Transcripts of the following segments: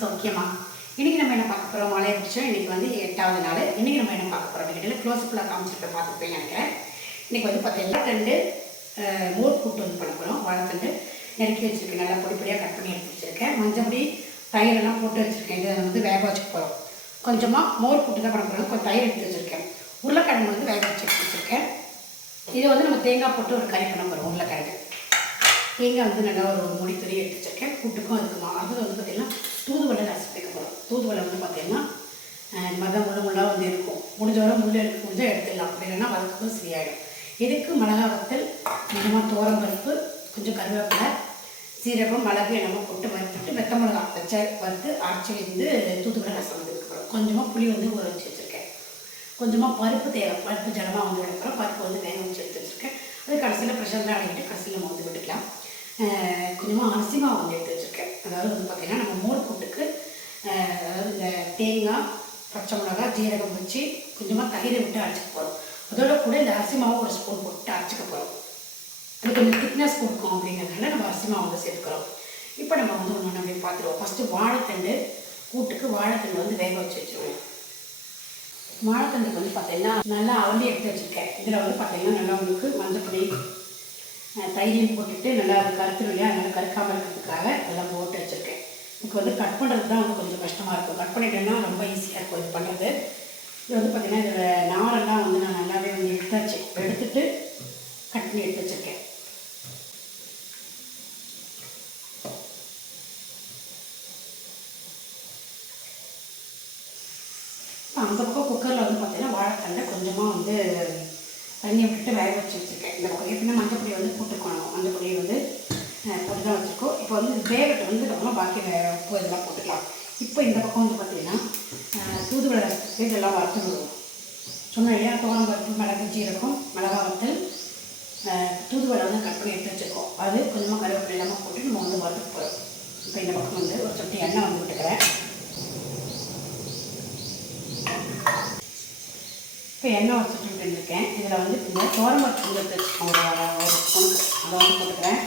சௌக்கியமா? இன்றைக்கி நம்ம என்ன பார்க்க போகிறோம்? மழை விஷயம். இன்றைக்கி வந்து 8வது நாள். இன்றைக்கி நம்ம என்ன பார்க்க போகிறோம் வீட்டில் க்ளோஸ்அப்பில் காமிச்சிருப்பேன், பார்த்துருப்பேன்னு நினைக்கிறேன். இன்றைக்கி வந்து பார்த்தீங்கன்னா வாழைத்தண்டு மோர் கூட்டு வந்து பண்ண போகிறோம். வாழைத்தண்டு நறுக்கி வச்சுருக்கேன், நல்லா பொடி பொடியாக கட் பண்ணி எடுத்து வச்சுருக்கேன். மஞ்சப்பொடி தயிரெல்லாம் போட்டு வச்சுருக்கேன். இதை வந்து வேக வச்சுக்க போகிறோம். கொஞ்சமாக மோர் கூட்டு தான் பண்ண போகிறோம். கொஞ்சம் தயிர் எடுத்து வச்சுருக்கேன். உருளைக்கிழங்கு வந்து வேக வச்சு எடுத்து வச்சுருக்கேன். இதை வந்து நம்ம தேங்காய் போட்டு ஒரு கறி பண்ண போகிறோம். உருளைக்கிழங்கு தேங்காய் வந்து நல்லா ஒரு முடி துணி எடுத்து வச்சுருக்கேன். கூட்டுக்கும் அதுக்குமா அது வந்து பார்த்திங்கன்னா தூதுவளை ரசம் வைக்க போகிறோம். தூதுவளை வந்து பார்த்திங்கன்னா இந்த மாதிரி தான் முள்ளாக வந்து இருக்கும். முடிஞ்சவரை முள் எடுக்க முடிஞ்சால் எடுத்துடலாம், அப்படி இல்லைன்னா வதக்கும் சரியாயிடும். இதுக்கு மிளகா வத்தல், கொஞ்சமாக துவரம்பருப்பு, கொஞ்சம் கருவேப்பிலை, சீரகம், மிளகு எல்லாமே போட்டு வறுத்துட்டு வெத்த மிளகா வச்ச வறுத்து அரைச்சி வந்து தூதுவளை ரசம் வந்து வைக்க போகிறோம். கொஞ்சமாக புளி வந்து ஊற வச்சு வச்சுருக்கேன். கொஞ்சமாக பருப்பு தேவை, பருப்பு ஜலமாக வந்து எடுக்கிறோம். பருப்பு வந்து வேக வச்சு எடுத்து வச்சுருக்கேன். அது கடைசியில் ப்ரெஷர் தான் அடங்கிட்டு கடைசியில் நம்ம வந்து விட்டுக்கலாம். கொஞ்சமாக அரிசி மாவு வந்து எடுத்து வச்சுருக்கேன். அதாவது வந்து பார்த்திங்கன்னா நம்ம மோர் கூட்டுக்கு அதாவது இந்த தேங்காய், பச்சை மிளகா, ஜீரகம் வச்சு கொஞ்சமாக தயிரை விட்டு அரைச்சிக்க போகிறோம். அதோட கூட இந்த அரிசி மாவு ஒரு ஸ்பூன் போட்டு அரைச்சிக்க போகிறோம். அது கொஞ்சம் திக்னஸ் கொடுக்கும் அப்படிங்கிறதுனால நம்ம அரிசி மாவு வந்து சேர்த்துக்கிறோம். இப்போ நம்ம வந்து ஒன்று நம்ம பார்த்துருவோம். ஃபஸ்ட்டு வாழைத்தண்டு கூட்டுக்கு வாழைத்தண்டு வந்து வேக வச்சு வச்சுருவோம். வாழைத்தண்டுக்கு வந்து பார்த்திங்கன்னா நல்லா அவண்டி எடுத்து வச்சுருக்கேன். இதில் வந்து பார்த்திங்கன்னா நல்லா உங்களுக்கு மஞ்சப்பொடி தயிரையும் போட்டுட்டு நல்லா அது கருத்து இல்லையா, அதனால் கருக்காமல் இருக்கிறதுக்காக எல்லாம் போட்டு வச்சுருக்கேன். இப்போ வந்து கட் பண்ணுறது தான் வந்து கொஞ்சம் கஷ்டமாக இருக்கும். கட் பண்ணிட்டேன்னா ரொம்ப ஈஸியாக இருக்கும் இது பண்ணுறது. இது வந்து பார்த்திங்கன்னா இதில் நாரெல்லாம் வந்து நான் நல்லாவே வந்து எடுத்தாச்சு. எடுத்துட்டு கட் பண்ணி எடுத்து வச்சுருக்கேன். அந்த பக்கம் குக்கரில் வந்து பார்த்திங்கன்னா வாழைத்தண்டை கொஞ்சமாக வந்து தண்ணியை விட்டுட்டு வேக வச்சு வச்சுருக்கேன். இந்த பக்கம் எப்படின்னா மஞ்சப்பொடி வந்து போட்டுக்கணும். மஞ்சப்பொடியை வந்து போட்டு தான் வச்சுருக்கோம். இப்போ வந்து வேகட்டு வந்து நம்ம பாக்கி உப்பு இதெல்லாம் போட்டுக்கலாம். இப்போ இந்த பக்கம் வந்து பார்த்திங்கன்னா தூதுவளை ரசத்துக்கு இதெல்லாம் வறுத்து விடுவோம். சொன்னேன் இல்லையா, துவரம்பருப்பு, மிளகு, ஜீரகம், மிளகா வத்தல், தூதுவளை வந்து கட் பண்ணி எடுத்து வச்சுருக்கோம். அது கொஞ்சமாக கருவேப்பிலை இல்லாமல் போட்டு நம்ம வந்து வறுத்து போகிறோம். இப்போ இந்த பக்கம் வந்து ஒரு சொட்டு எண்ணெய் வந்து விட்டுக்கிறேன். இப்போ எண்ணெய் வச்சுட்டு இருக்கேன். இதில் வந்து இந்த துவரம்பருப்பு வந்து எடுத்து வச்சுக்கோங்க. ஒரு ஸ்பூனுக்கு அதை வந்து போட்டுக்கிறேன்.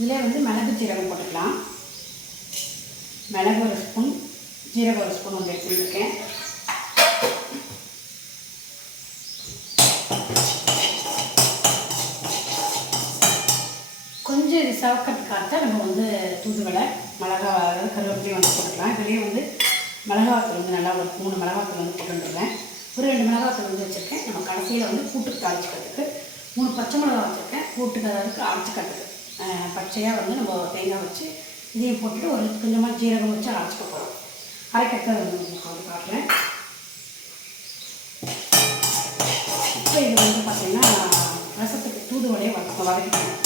இதில் வந்து மிளகு ஜீரகம் போட்டுக்கலாம். மிளகு ஒரு ஸ்பூன், ஜீரகம் ஒரு ஸ்பூன் வந்து எடுத்துருக்கேன். கொஞ்சம் இது சவக்கிறதுக்காக நம்ம வந்து தூதுவளை, மிளகா, அதாவது கருவேப்பிலையும் வந்து போட்டுக்கலாம். இதுலேயே வந்து மிளகாத்தூள் வந்து நல்லா ஒரு 3 மிளகாத்தூள் வந்து போட்டுருவேன். ஒரு 2 மிளகாத்தூள் வந்து வச்சுருக்கேன். நம்ம கடைசியில் வந்து கூட்டுக்கு அரைச்சிக்கிறதுக்கு 3 பச்சை மிளகா வச்சுருக்கேன். கூட்டுக்கு அதாவது அரைச்சிக்கிறதுக்கு பச்சையாக வந்து நம்ம தேங்காய் வச்சு இதையும் போட்டுட்டு ஒரு கொஞ்சமாக ஜீரகம் வச்சு அரைச்சிக்க போகிறோம். அரைக்கிறத வந்து காட்டுறேன். இப்போ இது வந்து பார்த்திங்கன்னா ரசத்துக்கு தூதுவளையை வதக்கிக்கணும்.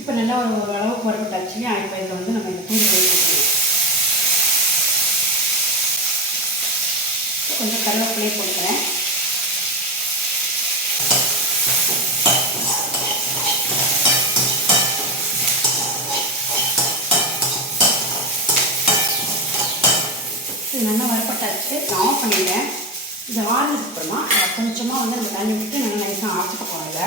இப்போ நல்லா ஒரு அளவுக்கு வறுபட்டாச்சு. இப்போ இதில் வந்து நம்ம இந்த தூதுவளையை போட்டுக்கணும். கொஞ்சம் கருவேப்பிலையை போட்டுக்கிறேன். நல்லா வறுபட்டாச்சு. நான் ஆஃப் பண்ணிட்டேன். இதை ஆறுனதுக்கு அப்புறமா கொஞ்சமாக வந்து நம்ம தண்ணி விட்டு நல்லா நைஸாக அரைச்சிக்க போகிறோம். இதை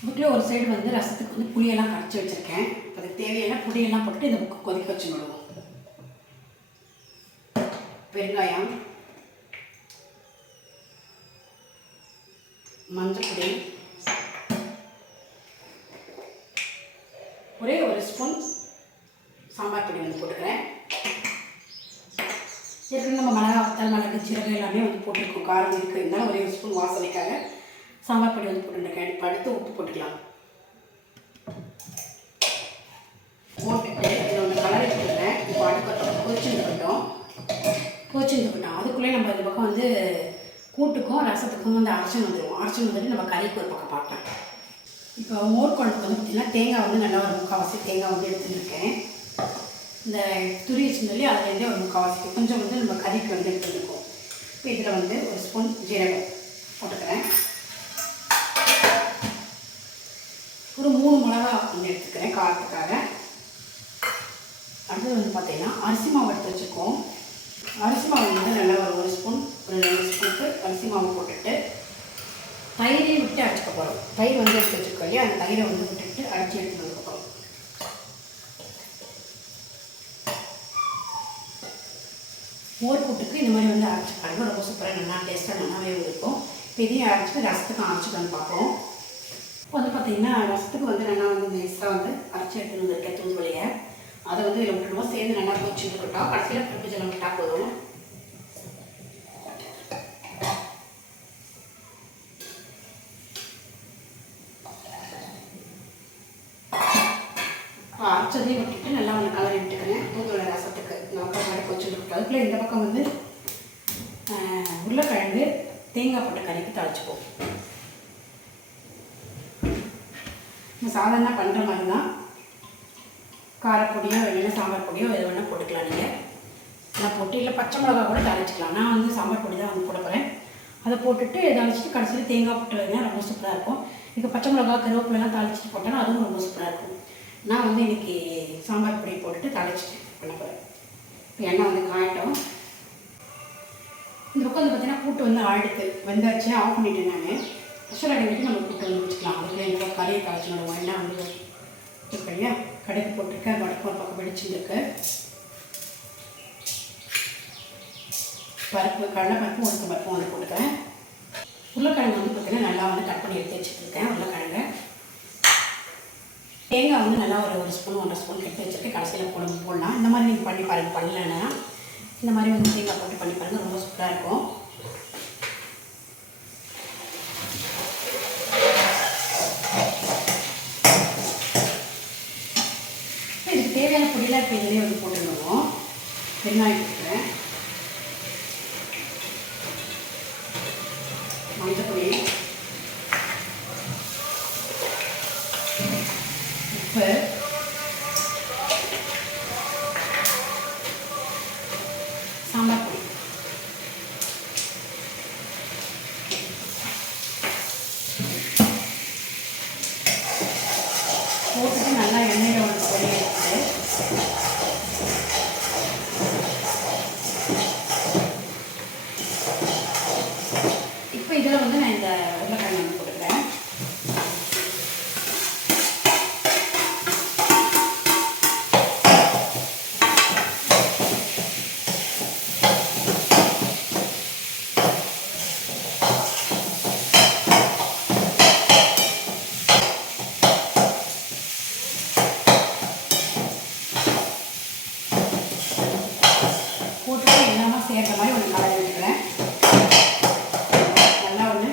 அதுக்குள்ளே ஒரு சைடு வந்து ரசத்துக்கு வந்து புளியெல்லாம் கரைச்சி வச்சுருக்கேன். அதுக்கு தேவையான புளியெல்லாம் போட்டு இந்த புக்கு கொதிக்க வச்சு விடுவோம். பெருங்காயம், மஞ்சப்பொடி, ஒரே ஒரு ஸ்பூன் சாம்பார் பொடி வந்து போட்டுக்கிறேன். ஏற்கனவே நம்ம மிளகா வத்தல், மிளகு, ஜீரகம் எல்லாமே வந்து போட்டுருக்கோம். காரம் இருக்குது, இருந்தாலும் ஒரே ஒரு ஸ்பூன் வாசனைக்காக சாம்பார் பொடி வந்து போட்டுருக்கேன். இப்போ அடுத்து உப்பு போட்டுக்கலாம். போட்டுட்டு இதில் ஒன்று கலர் எடுத்துக்கிறேன். இப்போ அடுப்பை கொதிச்சுருக்கட்டும். அதுக்குள்ளே நம்ம இந்த பக்கம் வந்து கூட்டுக்கும் ரசத்துக்கும் வந்து அரைச்சின்னு வந்துட்டு நம்ம கறிக்கு ஒரு பக்கம் பார்க்கலாம். இப்போ மோர் குழம்புக்கு வந்து பார்த்திங்கன்னா தேங்காய் வந்து நல்லா ஒரு 3/4 தேங்காய் வந்து எடுத்துருக்கேன். இந்த துரி வச்சுருந்தாலே அதுலேருந்தே ஒரு 3/4 கொஞ்சம் வந்து நம்ம கறிக்கு வந்து எடுத்துருக்கோம். இப்போ இதில் வந்து ஒரு ஸ்பூன் ஜீரகம் போட்டுக்கிறேன். ஒரு 3 மிளகா வந்து எடுத்துக்கிறேன் காரத்துக்காக. அடுத்தது வந்து பார்த்திங்கன்னா அரிசி மாவு எடுத்து வச்சுருக்கோம். அரிசி மாவு வந்து நல்லா ஒரு ஸ்பூன், ஒரு 2 ஸ்பூனுக்கு அரிசி மாவு போட்டுட்டு தயிரையும் விட்டு அரைச்சிக்க போகிறோம். தயிர் வந்து எடுத்து வச்சுருக்கோம் இல்லையா, அந்த தயிரை வந்து விட்டுட்டு அரைச்சி எடுத்துகிட்டு வந்துருக்கோம். மோர் கூட்டுக்கு இந்த மாதிரி வந்து அரைச்சி பாருங்கள், ரொம்ப சூப்பராக நல்லா டேஸ்ட்டாக நல்லாவே இருக்கும். இப்போ இதையும் அரைச்சிட்டு ரசத்துக்கு அரைச்சிட்டு வந்து பார்ப்போம். இப்போ வந்து பார்த்திங்கன்னா ரசத்துக்கு வந்து நல்லா வந்து நைஸாக வந்து அரைச்சி எடுத்துகிட்டு வந்துருக்கேன் தூதுவளையை. அதை வந்து இதில் விட்டுருவோம். சேர்ந்து நல்லா கொதிச்சுட்டு இருக்கட்டும். கடைசியில் பருப்பு ஜலம் விட்டால் போதும். அரைச்சதையும் விட்டுட்டு நல்லா வந்து கலரி விட்டுக்கிறேன் தூதுவளை ரசத்துக்கு. இந்த பக்கம் மாதிரி கொதிச்சுட்டு இருக்கட்டும். அதுக்குள்ளே இந்த பக்கம் வந்து உருளைக்கிழங்கு தேங்காய் போட்ட கறிக்கு தாளிச்சுப்போம். சாதாரண பண்ணுற மாதிரி தான். காரப்பொடியோ இல்லைன்னா சாம்பார் பொடியோ எது வேணால் போட்டுக்கலாம். நீங்கள் நான் போட்டு இல்லை பச்சை மிளகா கூட தாளிச்சிக்கலாம். நான் வந்து சாம்பார் பொடி தான் வந்து போட போகிறேன். அதை போட்டுட்டு தாளிச்சிட்டு கடைசியில் தேங்காய் போட்டு வைங்க, ரொம்ப சூப்பராக இருக்கும். இப்போ பச்சை மிளகா கருவேப்பிலாம் தாளிச்சிட்டு போட்டாலும் அதுவும் ரொம்ப சூப்பராக இருக்கும். நான் வந்து இன்றைக்கி சாம்பார் பொடி போட்டுட்டு தாளிச்சிட்டு பண்ண போகிறேன். இப்போ எண்ணெய் வந்து காயட்டும். இந்த பக்கம் வந்து பார்த்திங்கன்னா கூட்டு வந்து ஆடுத்து வெந்தாச்சு, ஆஃப் பண்ணிவிட்டேன். நான் ப்ரெஷர் அடங்கிட்டு நம்ம கூட்டு வந்து வச்சுக்கலாம். அதுக்குள்ளே இந்த கறியை தாளிச்சிடணும். எண்ணெய் வந்து இல்லையா, கடைக்கு போட்டிருக்கேன். வடக்கு ஒரு பக்கம் வெடிச்சுருக்கு. பருப்பு, கடலைப்பருப்பு, உளுத்தம் பருப்பும் வந்து போட்டுக்கிறேன். உருளைக்கிழங்கு வந்து பார்த்திங்கன்னா நல்லா வந்து கட் பண்ணி எடுத்து வச்சுருக்கேன். உருளைக்கிழங்கு தேங்காய் வந்து நல்லா ஒரு ஸ்பூன் 1.5 ஸ்பூன் எடுத்து வச்சுருக்கேன். கடைசியில் போடலாம். இந்த மாதிரி நீங்கள் பண்ணி பாருங்கள். பண்ணலைன்னா இந்த மாதிரி வந்து தேங்காய் போட்டு பண்ணி பாருங்கள், ரொம்ப சூப்பராக இருக்கும். இதுக்கு தேவையான பொடியெல்லாம் இப்போ இதிலே வந்து போட்டுருவோம். வெங்காயம் போட்டுக்கிறேன், மஞ்சள் பொடி, உப்பு, சாம்பார் பொடி, போட்டுட்டு நல்லா எண்ணெயில் ஒரு பொடி எடுத்து இப்போ இதில் வந்து நான் இந்த உருளைக்கிழங்கு வந்து போட்டுக்கிறேன். போட்டுட்டு எல்லாமே சேர்ந்த மாதிரி ஒன்று கலரி விட்டுக்கிறேன். நல்லா ஒன்று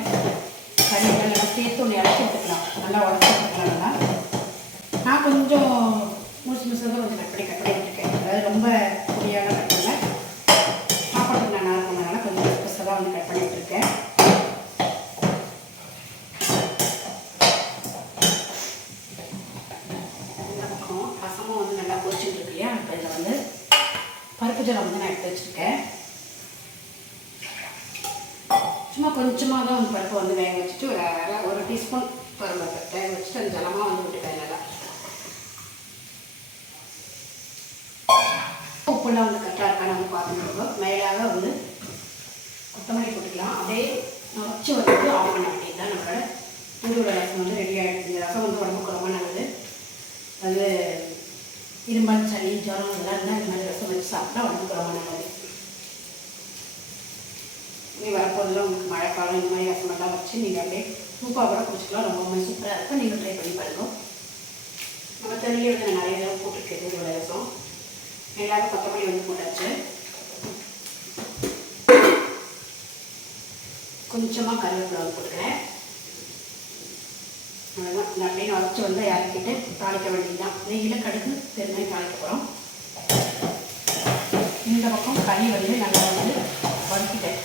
கறியெல்லாம் சேர்த்து ஒன்று இறச்சி விட்டுக்கலாம். நல்லா உடச்சி விட்டுக்கலாம். நல்லா நான் கொஞ்சம் முழுசாக தான் கொஞ்சம் கட் பண்ணி விட்டுருக்கேன். அதாவது ரொம்ப பொடியாக கட் பண்ணல, சாப்பாட்டுக்கு நல்லா இருக்கணும்னால கொஞ்சம் பெருசாக தான் வந்து கட் பண்ணி விட்டுருக்கேன். இந்த பக்கம் ரசமும் வந்து நல்லா கொதிச்சுட்டு இருக்கு இல்லையா, இப்போ இதில் வந்து பருப்பு ஜலம் வந்து நான் எடுத்து வச்சுருக்கேன். சும்மா கொஞ்சமாக தான் வந்து பருப்பு வந்து வேக வச்சுட்டு ஒரு டீஸ்பூன் பருப்பு வேக வச்சுட்டு அந்த ஜலமாக வந்து விட்டுட்டேன். நல்லா உப்புலாம் வந்து கரெக்டாக இருக்கான்னு வந்து பார்த்துட்டு மேலாக வந்து கொத்தமல்லி போட்டுக்கலாம். அப்படியே வச்சு வந்து ஆஃப் பண்ண வேண்டியது தான். நம்மளோட தூதுவளை ரசம் வந்து ரெடி ஆகிடுச்சு. இந்த ரசம் வந்து உடம்புக்கு ரொம்ப நல்லது. அது இருமல், சளி, ஜுரம் இதெல்லாம் இருந்தால் இந்த மாதிரி ரசம் வச்சு சாப்பிட்டா உடம்புக்கு ரொம்ப நல்லது. இனி வரப்போதெல்லாம் உங்களுக்கு மழைக்காலம் இந்த மாதிரி ரசமெல்லாம் வச்சு நீங்கள் அப்படியே சூப்பாக கூட குடிச்சிக்கலாம். ரொம்ப சூப்பராக இருக்கும். நீங்கள் ட்ரை பண்ணி பாருங்கள். நம்ம தண்ணியே வந்து நிறைய தடவை போட்டுருக்கேன் தூதுவளை ரசம். எல்லாரும் கொத்தமல்லி வந்து போட்டாச்சு. கொஞ்சமாக கருவேப்பிலை போட்டுக்கிறேன். அவ்வளோதான். இந்த அப்படியே வச்சு வந்து இறக்கிட்டு தாளிக்க வேண்டியதுதான். நெய்யில் கடுகு பெருமையாக தாளிக்க போகிறோம். இந்த பக்கம் கறி வந்து நல்லா வந்து வறுக்கிட்டேன்.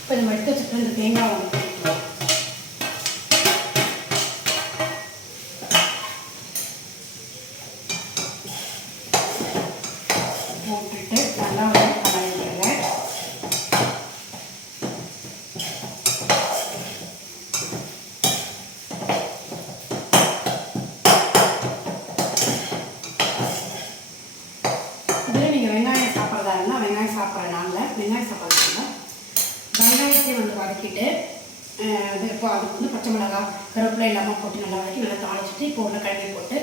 இப்போ நம்ம எடுத்து வச்சுட்டு இந்த தேங்காய் வந்து போட்டுக்கலாம். போட்டுட்டு நல்லா வந்து கலந்துடுறேன். வெங்காயம் சாப்பாடு வெங்காயத்தை வந்து வதக்கிட்டு இப்போ அதுக்கு வந்து பச்சை மிளகா கருவேப்பிலை எல்லாமே போட்டு நல்லா வதக்கி நல்லா தாளிச்சிட்டு இப்போ உள்ள கழுவி போட்டு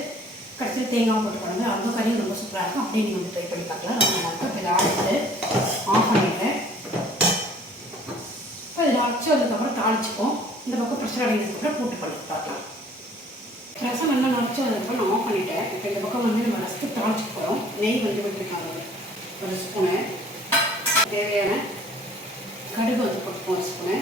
கடைசியில் தேங்காய் போட்டு போடுங்க. அந்த கறியும் ரொம்ப சூப்பராக இருக்கும். அப்படியே நீங்கள் வந்து ட்ரை பண்ணி பார்க்கலாம். ரொம்ப நல்லா இருக்கும். இப்போ இதை அரைச்சிட்டு ஆஃப் பண்ணிடுறேன். இப்போ இதில் அரைச்சி அதுக்கப்புறம் தாளிச்சிப்போம். இந்த பக்கம் ப்ரெஷர் அடைஞ்சதுக்கப்புறம் கூட்டு பண்ணி பார்க்கலாம். ரசம் நல்லா நரைச்சி அதுக்கப்புறம் நான் ஆஃப் பண்ணிட்டேன். இப்போ இந்த பக்கம் வந்து நம்ம ரசத்துக்கு தாளிச்சிக்க போகிறோம். நெய் வந்து விட்டுருக்காங்க ஒரு ஸ்பூனு. தேவையான கடுகு வந்து போட்டுப்போம் ஒரு ஸ்பூனு.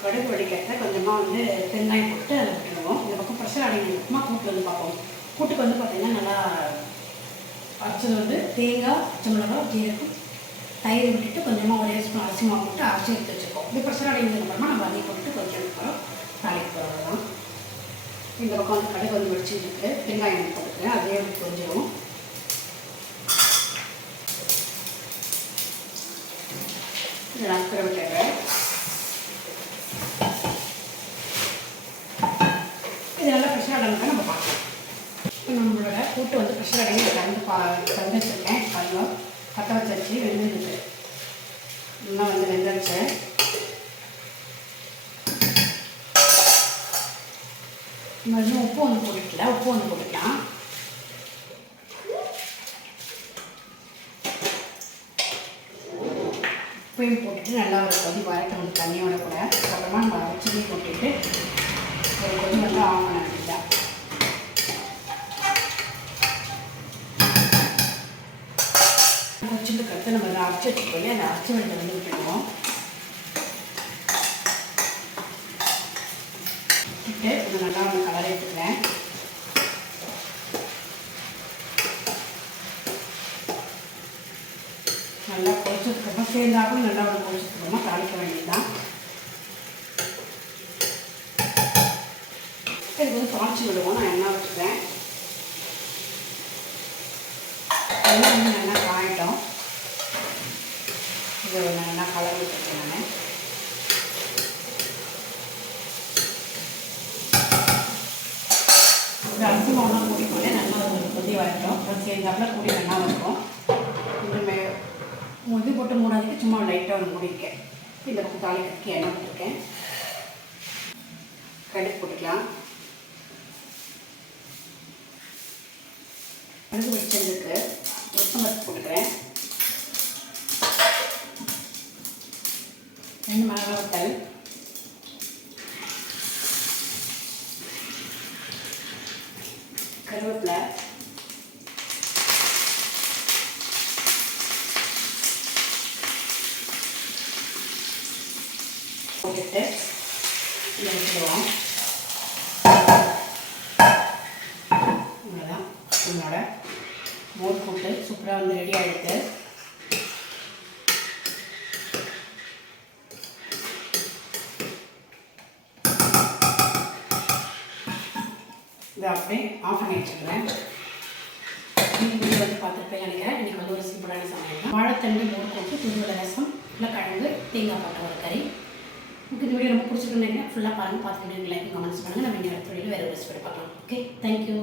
கடுகு வடிக்கிறத கொஞ்சமாக வந்து வெங்காயம் போட்டு அதை விட்டுருவோம். இந்த பக்கம் ப்ரெஷர் அடைஞ்சதுக்குமா கூட்டு வந்து பார்ப்போம். கூட்டுக்கு வந்து பார்த்திங்கன்னா நல்லா அரைச்சது வந்து தேங்காய், பச்சை மிளகாய், ஜீரகம், தயிர் விட்டுட்டு கொஞ்சமாக ஒரே ஸ்பூன் அரிசி மாவு போட்டு அரைச்சி எடுத்து வச்சுருக்கோம். இப்படி ப்ரெஷர் அடைஞ்சதுக்கப்புறமா நம்ம அதையும் போட்டு கொஞ்சம் எடுக்கிறோம். தாளிக்கு போகிறோம். இந்த பக்கம் வந்து கடுகு வந்து வெடிச்சுட்டு இருக்கு. வெங்காயம் போட்டுக்கிறேன். அதே கொஞ்சம் இதை நசுக்கிற விட்டுறேன். இது நல்லா ப்ரெஷர் அடங்குதான் நம்ம பார்க்கலாம். இப்போ நம்மளோட கூட்டு வந்து ப்ரெஷர் அடங்கி கலந்து வச்சுருக்கேன். பாருங்கள், பற்ற வச்சாச்சு, வெந்துருக்கு. நல்லா வந்து வெந்துருச்சு. நம்ம இன்னும் உப்பு வந்து போட்டுக்கல. உப்பு வந்து போட்டுக்கலாம். உப்பையும் போட்டுட்டு நல்லா ஒரு கொதி வரட்டும் வந்து தண்ணியோட கூட. அப்புறமா நம்ம அரைச்சி போட்டுட்டு ஒரு கொதி மட்டும் ஆஃப் பண்ண வேண்டியதான். வச்சுட்டு கற்று நம்ம அதை அரைச்சி வச்சுக்கோங்க. அந்த அரைச்சி வெள்ளை வந்து விட்டுடுவோம். விட்டுட்டு கொஞ்சம் நல்லா வந்து கலரை எடுத்துக்கிறேன். நல்லா பொரிச்சதுக்கப்புறம் சேர்ந்தாப்பும் நல்லா ஒரு பொரிச்சதுக்கப்புறமா தாளிக்க வேண்டியதுதான். இதுக்கு வந்து தாளிச்சு விடுவோம். நான் எண்ணெய் வச்சுக்கிறேன். எண்ணெய் வந்து நல்லா காயிட்டோம். இதை நல்லா கலர் விட்டுருக்கேன். நான் ஒரு அரிசி மாவுலாம் கூடி போட்டு நல்லா ஒரு கொதி வரட்டும். அப்புறம் சேர்ந்தாப்புல கூடி நல்லா இருக்கும். இது போட்டு மூடாதுக்கு சும்மா லைட்டாக ஒரு மூடிருக்கேன். இந்த பக்கம் தாளிக்கிறதுக்கு எண்ணெய் போட்டிருக்கேன். கடுகு போட்டுக்கலாம். கடுகு வச்சதுக்கு உளுத்தம்பருப்பு போட்டுக்கிறேன். 2 மிளகாய் வத்தல், கருவேப்பிலை, போட்டுட்டு இதை வச்சுடுவோம். இவ்வளோதான் என்னோட மோர் கூட்டு சூப்பராக வந்து ரெடி ஆகிடுது. இதை அப்படியே ஆஃப் பண்ணி வச்சுக்கிறேன். வீடியோ வந்து பார்த்துருப்பேன் நினைக்கிறேன். இன்றைக்கி வந்து ஒரு சிம்பிளான சமையல். வாழைத்தண்டு, மோர் கூட்டு, துருவட ரசம், உருளைக்கிழங்கு, தேங்காய் போட்ட ஒரு கறி. உங்களுக்கு இந்த வீடியோ ரொம்ப பிடிச்சிருக்குன்னு நினைக்கிறேன். ஃபுல்லாக பாருங்கள். பார்த்துக்கிட்டு லைக் கமெண்ட்ஸ் பண்ணுங்கள். நம்ம இங்கே அடுத்த வீடியோவில் வேறு ரெசிபி பார்க்கலாம். Okay, thank you.